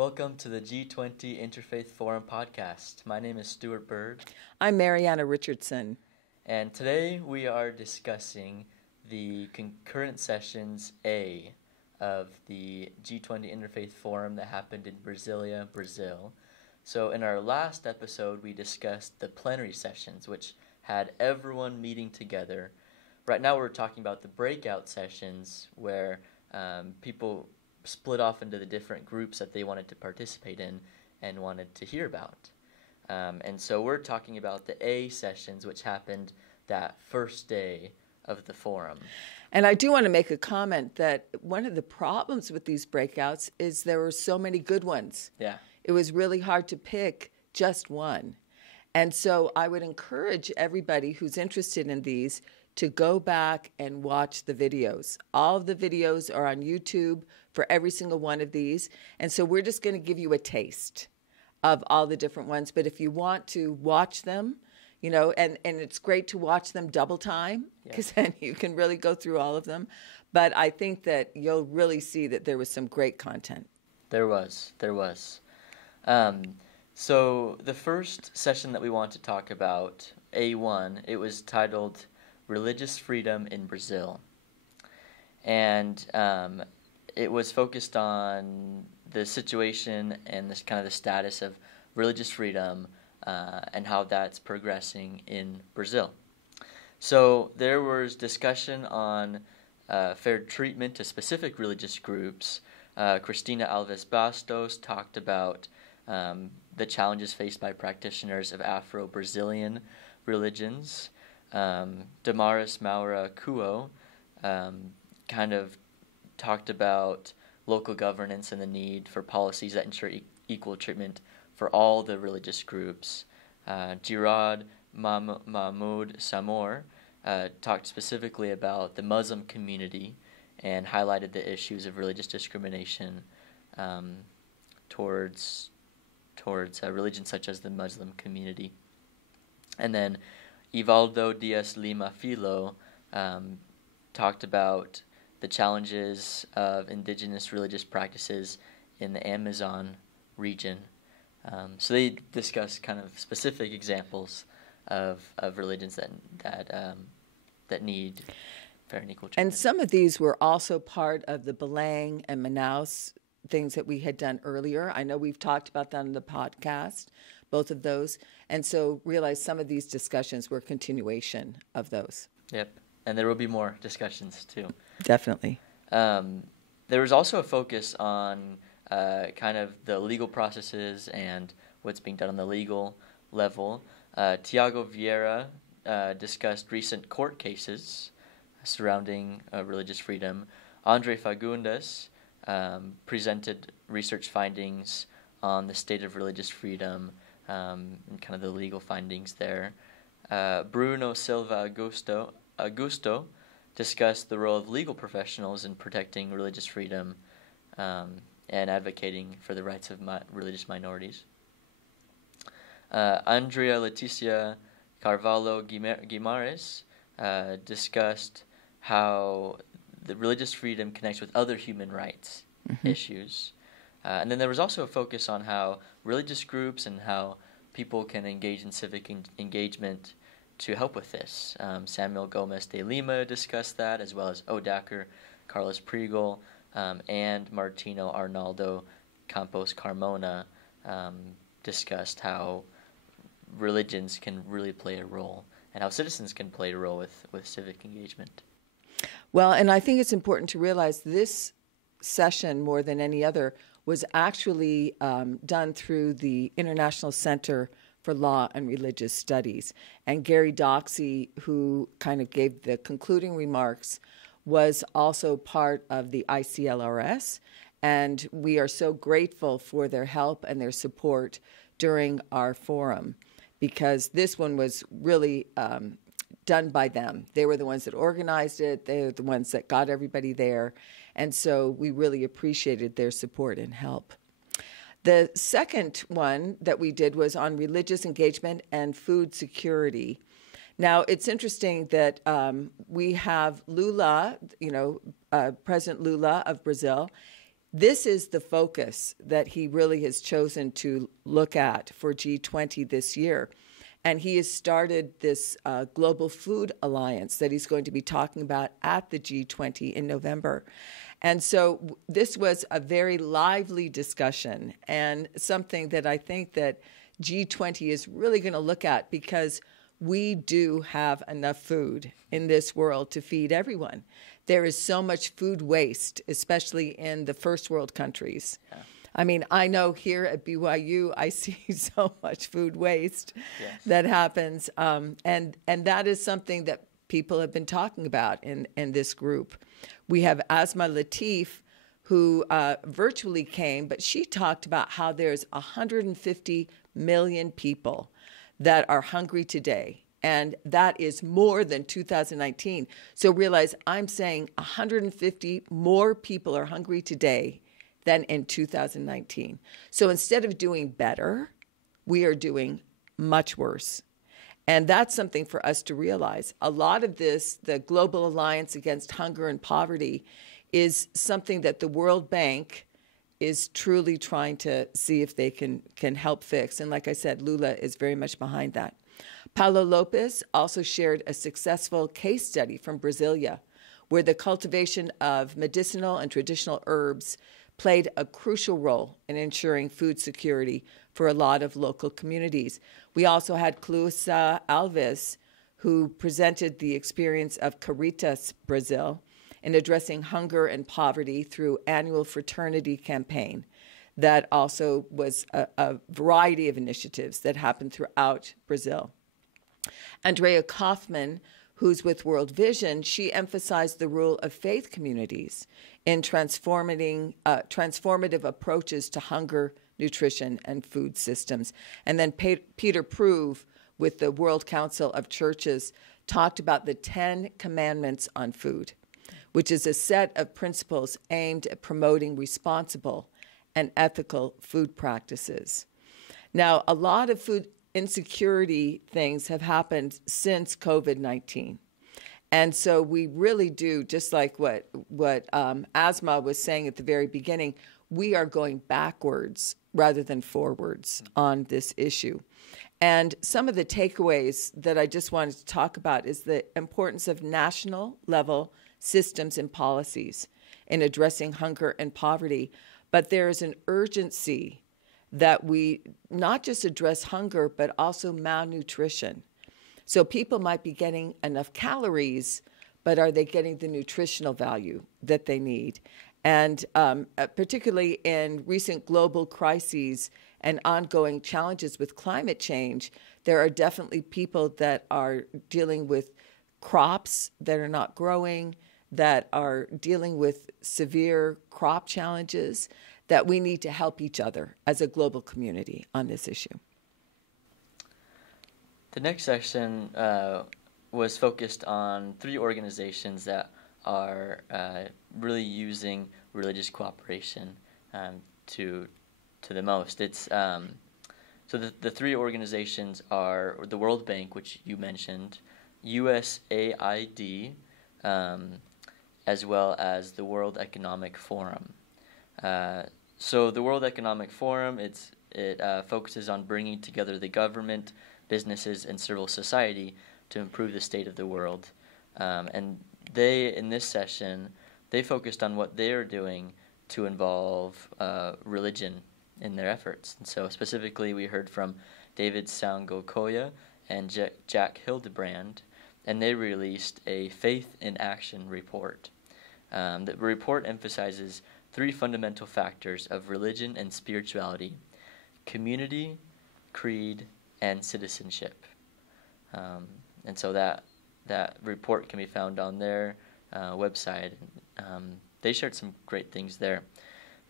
Welcome to the G20 Interfaith Forum podcast. My name is Stuart Bird. I'm Mariana Richardson. And today we are discussing the concurrent sessions A of the G20 Interfaith Forum that happened in Brasilia, Brazil. So in our last episode, we discussed the plenary sessions, which had everyone meeting together. Right now we're talking about the breakout sessions where people split off into the different groups that they wanted to participate in and wanted to hear about. And so we're talking about the A sessions, which happened that first day of the forum. And I do want to make a comment that one of the problems with these breakouts is there were so many good ones. Yeah. It was really hard to pick just one. And so I would encourage everybody who's interested in these to go back and watch the videos. All of the videos are on YouTube for every single one of these. And so we're just going to give you a taste of all the different ones. But if you want to watch them, you know, and it's great to watch them double time because then you can really go through all of them. But I think that you'll really see that there was some great content. There was. So the first session that we want to talk about, A1, it was titled Religious Freedom in Brazil. And it was focused on the situation and this kind of the status of religious freedom and how that's progressing in Brazil. So there was discussion on fair treatment to specific religious groups. Cristina Alves Bastos talked about the challenges faced by practitioners of Afro-Brazilian religions. Damaris Maura Kuo kind of talked about local governance and the need for policies that ensure equal treatment for all the religious groups. Girard Mahmoud Samor talked specifically about the Muslim community and highlighted the issues of religious discrimination towards religions such as the Muslim community. And then Ivaldo Dias Lima Filo talked about the challenges of indigenous religious practices in the Amazon region. So they discussed kind of specific examples of religions that need fair and equal treatment. And some of these were also part of the Belém and Manaus things that we had done earlier. I know we've talked about that on the podcast, both of those. And so realize some of these discussions were a continuation of those. Yep. And there will be more discussions too. Definitely. There was also a focus on kind of the legal processes and what's being done on the legal level. Tiago Vieira discussed recent court cases surrounding religious freedom. Andre Fagundes presented research findings on the state of religious freedom and kind of the legal findings there. Bruno Silva Augusto discussed the role of legal professionals in protecting religious freedom and advocating for the rights of religious minorities. Andrea Leticia Carvalho Guimarães discussed how the religious freedom connects with other human rights issues. And then there was also a focus on how religious groups and how people can engage in civic engagement to help with this. Samuel Gomez de Lima discussed that, as well as Odaker Carlos Priegel and Martino Arnaldo Campos Carmona discussed how religions can really play a role and how citizens can play a role with civic engagement. Well, and I think it's important to realize this session, more than any other, was actually done through the International Center for Law and Religious Studies. And Gary Doxey, who kind of gave the concluding remarks, was also part of the ICLRS. And we are so grateful for their help and their support during our forum, because this one was really done by them. They were the ones that organized it. They were the ones that got everybody there. And so we really appreciated their support and help. The second one that we did was on religious engagement and food security. Now, it's interesting that we have Lula, President Lula of Brazil. This is the focus that he really has chosen to look at for G20 this year. And he has started this Global Food Alliance that he's going to be talking about at the G20 in November. And so this was a very lively discussion and something that I think that G20 is really going to look at, because we do have enough food in this world to feed everyone. There is so much food waste, especially in the first world countries. Yeah. I mean, I know here at BYU, I see so much food waste that happens. And that is something that people have been talking about in this group. We have Asma Latif, who virtually came, but she talked about how there's 150 million people that are hungry today. And that is more than 2019. So realize I'm saying 150 more people are hungry today than in 2019. So instead of doing better, we are doing much worse. And that's something for us to realize. A lot of this, the Global Alliance Against Hunger and Poverty, is something that the World Bank is truly trying to see if they can help fix. And like I said, Lula is very much behind that. Paulo Lopes also shared a successful case study from Brasilia, where the cultivation of medicinal and traditional herbs played a crucial role in ensuring food security for a lot of local communities. We also had Clusa Alves, who presented the experience of Caritas Brazil in addressing hunger and poverty through annual fraternity campaign. That also was a variety of initiatives that happened throughout Brazil. Andrea Kaufman, who's with World Vision, she emphasized the role of faith communities in transformative approaches to hunger, nutrition, and food systems. And then Peter Proove, with the World Council of Churches, talked about the 10 Commandments on food, which is a set of principles aimed at promoting responsible and ethical food practices. Now, a lot of food insecurity things have happened since COVID-19. And so we really do, just like what Asma was saying at the very beginning, we are going backwards rather than forwards on this issue. And some of the takeaways that I just wanted to talk about is the importance of national level systems and policies in addressing hunger and poverty. But there is an urgency that we not just address hunger, but also malnutrition. So people might be getting enough calories, but are they getting the nutritional value that they need? And particularly in recent global crises and ongoing challenges with climate change, there are definitely people that are dealing with crops that are not growing, that are dealing with severe crop challenges, that we need to help each other as a global community on this issue. The next section was focused on 3 organizations that are really using religious cooperation to the most. It's so the 3 organizations are the World Bank, which you mentioned, USAID, as well as the World Economic Forum. So the World Economic Forum, it focuses on bringing together the government, businesses, and civil society to improve the state of the world. And they, in this session, they focused on what they are doing to involve religion in their efforts. And so specifically we heard from David Sangokoya and Jack Hildebrand, and they released a Faith in Action report. The report emphasizes 3 fundamental factors of religion and spirituality: community, creed, and citizenship. And so that report can be found on their website. They shared some great things there.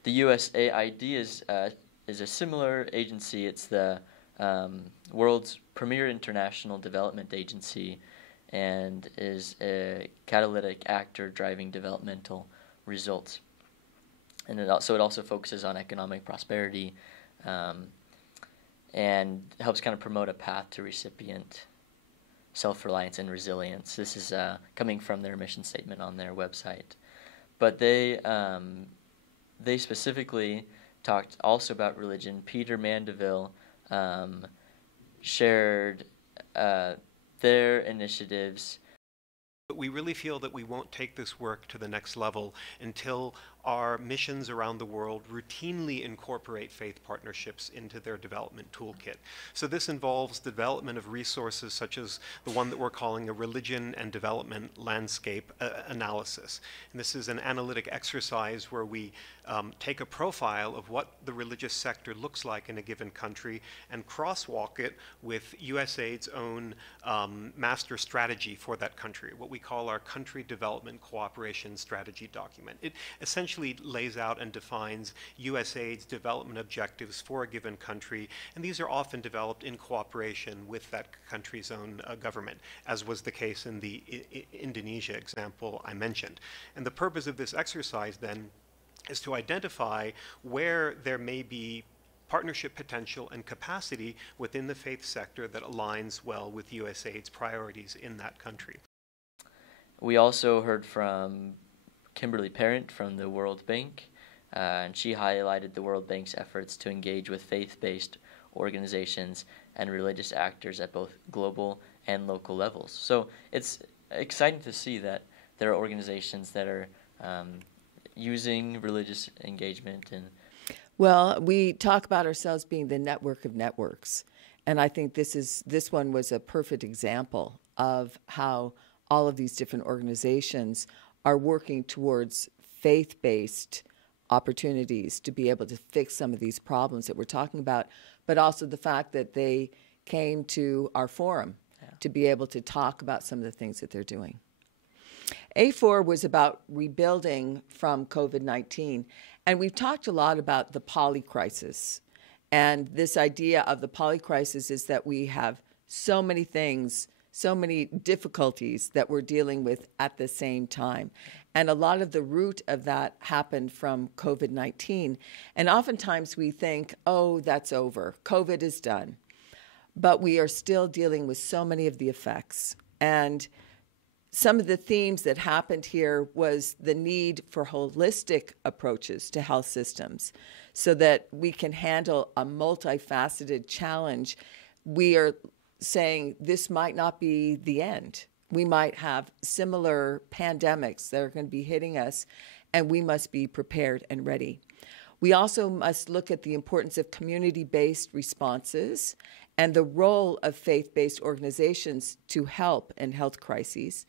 The USAID is a similar agency. It's the world's premier international development agency and is a catalytic actor driving developmental results. And it also focuses on economic prosperity and helps kind of promote a path to recipient self-reliance and resilience. This is coming from their mission statement on their website. But they they specifically talked also about religion. Peter Mandeville shared their initiatives. But we really feel that we won't take this work to the next level until our missions around the world routinely incorporate faith partnerships into their development toolkit. So this involves the development of resources such as the one that we're calling a religion and development landscape analysis. And this is an analytic exercise where we take a profile of what the religious sector looks like in a given country and crosswalk it with USAID's own master strategy for that country, what we call our Country Development Cooperation Strategy document. It essentially lays out and defines USAID's development objectives for a given country, and these are often developed in cooperation with that country's own government, as was the case in the Indonesia example I mentioned. And the purpose of this exercise then is to identify where there may be partnership potential and capacity within the faith sector that aligns well with USAID's priorities in that country. We also heard from Kimberly Parent from the World Bank, and she highlighted the World Bank's efforts to engage with faith-based organizations and religious actors at both global and local levels. So it's exciting to see that there are organizations that are using religious engagement. And well, we talk about ourselves being the network of networks, and I think this one was a perfect example of how all of these different organizations are working towards faith-based opportunities to be able to fix some of these problems that we're talking about, but also the fact that they came to our forum to be able to talk about some of the things that they're doing. A4 was about rebuilding from COVID-19, and we've talked a lot about the polycrisis. And this idea of the polycrisis is that we have so many things, so many difficulties that we're dealing with at the same time. And a lot of the root of that happened from COVID-19. And oftentimes we think, oh, that's over. COVID is done. But we are still dealing with so many of the effects. And some of the themes that happened here was the need for holistic approaches to health systems so that we can handle a multifaceted challenge. We are saying this might not be the end. We might have similar pandemics that are going to be hitting us, and we must be prepared and ready. We also must look at the importance of community-based responses and the role of faith-based organizations to help in health crises.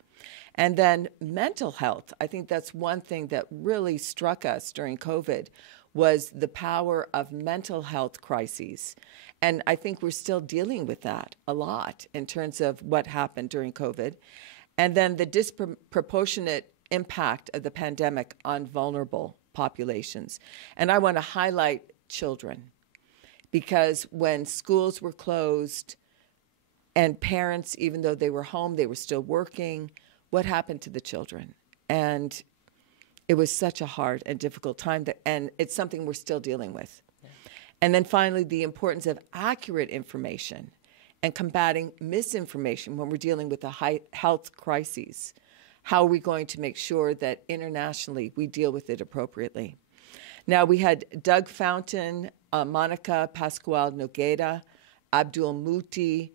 And then mental health. I think that's one thing that really struck us during COVID was the power of mental health crises. And I think we're still dealing with that a lot in terms of what happened during COVID. And then the disproportionate impact of the pandemic on vulnerable populations. And I want to highlight children, because when schools were closed and parents, even though they were home, they were still working, what happened to the children? And it was such a hard and difficult time, and it's something we're still dealing with. Yeah. And then finally, the importance of accurate information and combating misinformation when we're dealing with the health crises. How are we going to make sure that internationally we deal with it appropriately? Now, we had Doug Fountain, Monica Pascual Nogueira, Abdul Muti,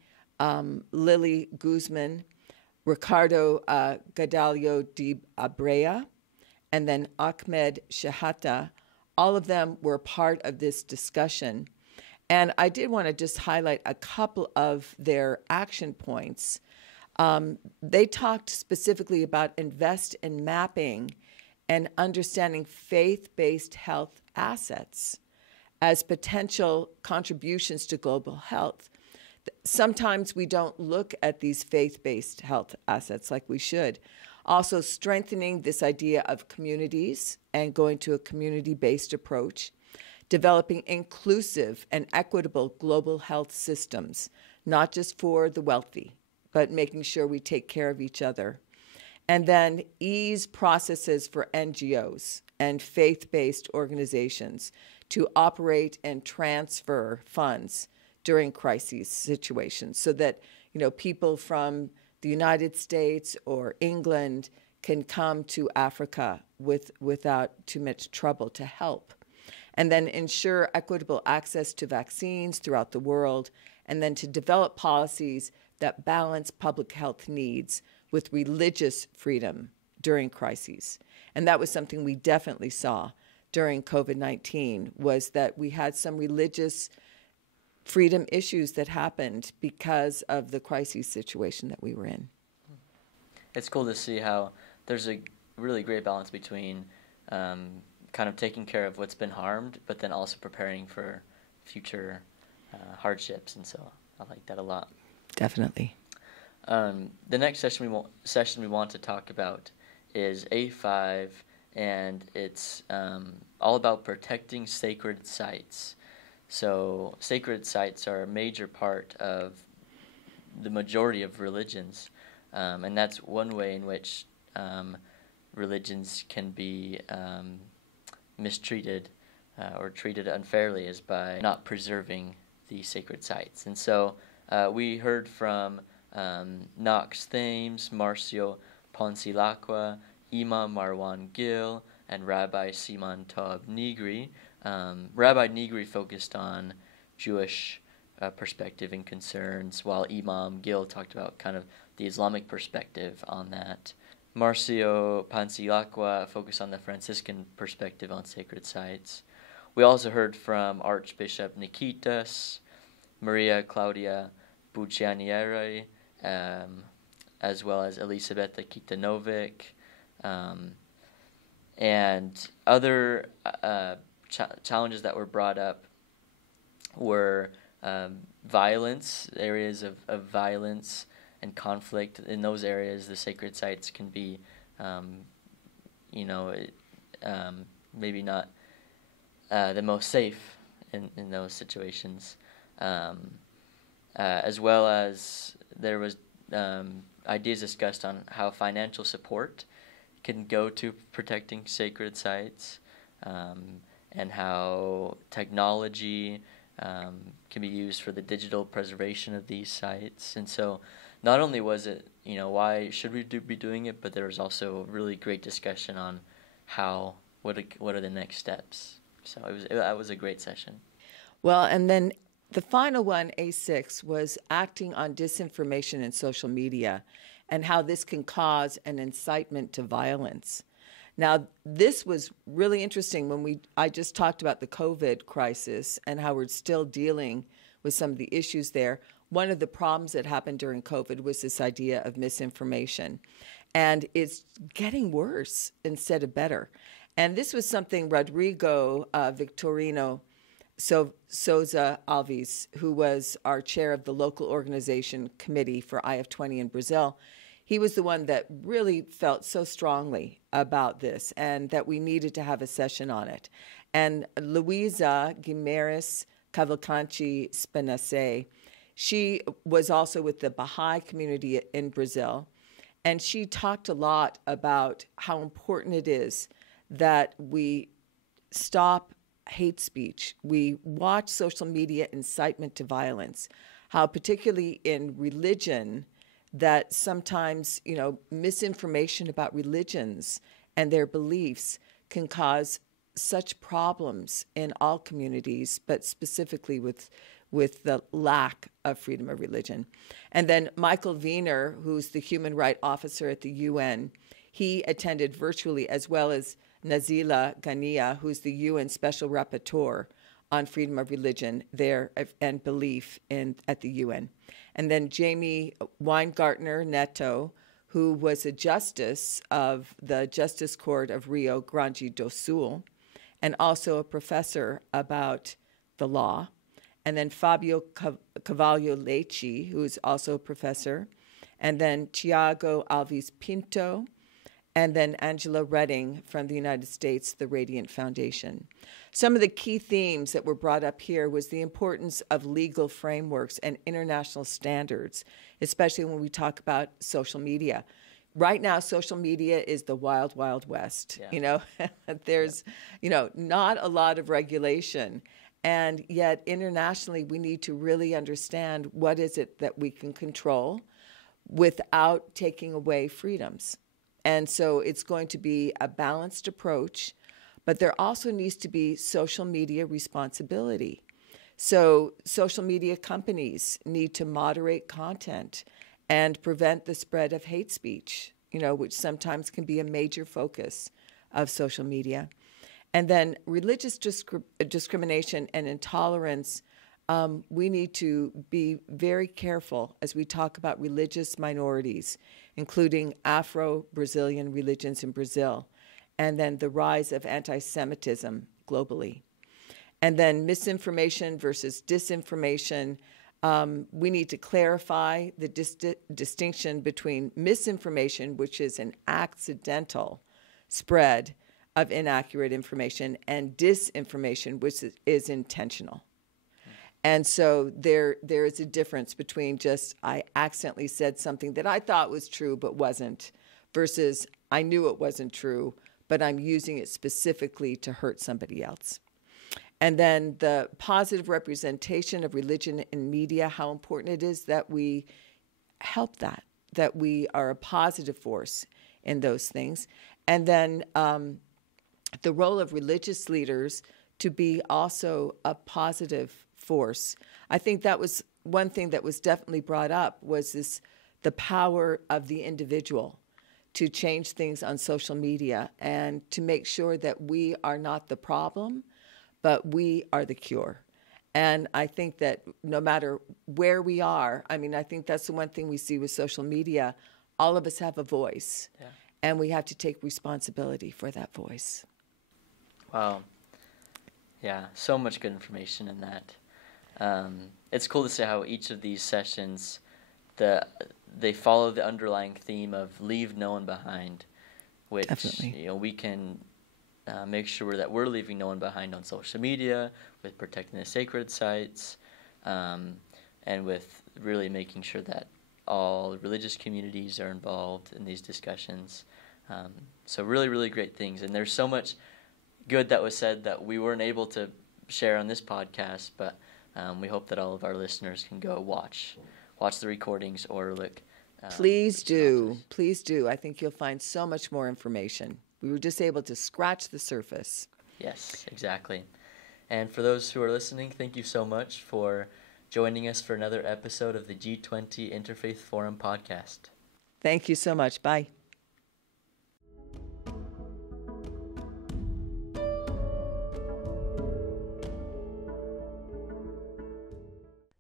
Lily Guzman, Ricardo Gadalio de Abrea, and then Ahmed Shahata. All of them were part of this discussion. And I did want to just highlight a couple of their action points. They talked specifically about invest in mapping and understanding faith-based health assets as potential contributions to global health. Sometimes we don't look at these faith-based health assets like we should. Also strengthening this idea of communities and going to a community-based approach. Developing inclusive and equitable global health systems, not just for the wealthy, but making sure we take care of each other. And then ease processes for NGOs and faith-based organizations to operate and transfer funds during crisis situations so that, people from the United States or England can come to Africa without too much trouble to help. And then ensure equitable access to vaccines throughout the world, and then to develop policies that balance public health needs with religious freedom during crises. And that was something we definitely saw during COVID-19, was that we had some religious freedom issues that happened because of the crisis situation that we were in. It's cool to see how there's a really great balance between kind of taking care of what's been harmed, but then also preparing for future hardships, and so I like that a lot. Definitely. The next session we want to talk about is A5, and it's all about protecting sacred sites. So sacred sites are a major part of the majority of religions, and that's one way in which religions can be mistreated or treated unfairly, is by not preserving the sacred sites. And so we heard from Knox Thames, Marcio Ponsilacqua, Imam Marwan Gill, and Rabbi Simon Taub Negri. Rabbi Negri focused on Jewish perspective and concerns, while Imam Gill talked about kind of the Islamic perspective on that. Marcio Ponsilacqua focused on the Franciscan perspective on sacred sites. We also heard from Archbishop Nikitas, Maria Claudia Buccianieri, as well as Elisabetta Kitanovic, and other challenges that were brought up were violence, areas of violence and conflict. In those areas, the sacred sites can be, maybe not the most safe in those situations. As well as there was ideas discussed on how financial support can go to protecting sacred sites, and how technology can be used for the digital preservation of these sites. And so not only was it, why should we be doing it, but there was also a really great discussion on what are the next steps. So that was a great session. Well, and then the final one, A6, was acting on disinformation in social media and how this can cause an incitement to violence. Now, this was really interesting when I just talked about the COVID crisis and how we're still dealing with some of the issues there. One of the problems that happened during COVID was this idea of misinformation. And it's getting worse instead of better. And this was something Rodrigo Victorino Souza Alves, who was our chair of the local organization committee for IF20 in Brazil, he was the one that really felt so strongly about this and that we needed to have a session on it. And Luisa Guimarães Cavalcanti Spinace, she was also with the Baha'i community in Brazil, and she talked a lot about how important it is that we stop hate speech. We watch social media incitement to violence, how particularly in religion, that sometimes, misinformation about religions and their beliefs can cause such problems in all communities, but specifically with the lack of freedom of religion. And then Michael Wiener, who's the human rights officer at the UN, he attended virtually, as well as Nazila Ghania, who's the UN Special Rapporteur on freedom of religion there and belief at the UN. And then Jamie Weingartner Neto, who was a justice of the Justice Court of Rio Grande do Sul, and also a professor about the law. And then Fabio Cavallo Lecce, who is also a professor. And then Tiago Alves Pinto, and then Angela Redding from the United States, the Radiant Foundation. Some of the key themes that were brought up here was the importance of legal frameworks and international standards, especially when we talk about social media. Right now, social media is the wild, wild west. Yeah. There's, not a lot of regulation. And yet internationally, we need to really understand what is it that we can control without taking away freedoms. And so it's going to be a balanced approach, but there also needs to be social media responsibility. So social media companies need to moderate content and prevent the spread of hate speech, which sometimes can be a major focus of social media. And then religious discrimination and intolerance, we need to be very careful as we talk about religious minorities, including Afro-Brazilian religions in Brazil, and then the rise of anti-Semitism globally. And then misinformation versus disinformation. We need to clarify the distinction between misinformation, which is an accidental spread of inaccurate information, and disinformation, which is intentional. And so there is a difference between just I accidentally said something that I thought was true but wasn't, versus I knew it wasn't true, but I'm using it specifically to hurt somebody else. And then the positive representation of religion in media, how important it is that we help that we are a positive force in those things. And then the role of religious leaders to be also a positive force. I think that was one thing that was definitely brought up, was the power of the individual to change things on social media and to make sure that we are not the problem, but we are the cure. And I think that no matter where we are, I think that's the one thing we see with social media, all of us have a voice, and we have to take responsibility for that voice. Wow. Yeah, so much good information in that. It's cool to see how each of these sessions, they follow the underlying theme of leave no one behind, which Definitely. We can make sure that we're leaving no one behind on social media, with protecting the sacred sites, and with really making sure that all religious communities are involved in these discussions. So really, really great things. And there's so much good that was said that we weren't able to share on this podcast, but we hope that all of our listeners can go watch the recordings or look. Please do. Please do. I think you'll find so much more information. We were just able to scratch the surface. Yes, exactly. And for those who are listening, thank you so much for joining us for another episode of the G20 Interfaith Forum podcast. Thank you so much. Bye.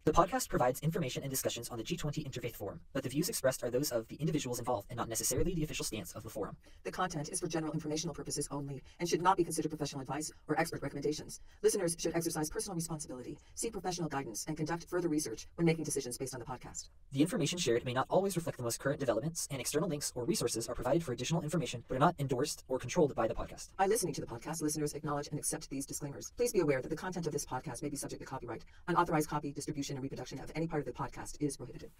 The podcast provides information and discussions on the G20 Interfaith Forum, but the views expressed are those of the individuals involved and not necessarily the official stance of the forum. The content is for general informational purposes only and should not be considered professional advice or expert recommendations. Listeners should exercise personal responsibility, seek professional guidance, and conduct further research when making decisions based on the podcast. The information shared may not always reflect the most current developments, and external links or resources are provided for additional information but are not endorsed or controlled by the podcast. By listening to the podcast, listeners acknowledge and accept these disclaimers. Please be aware that the content of this podcast may be subject to copyright. Unauthorized copy, distribution, and reproduction of any part of the podcast is prohibited.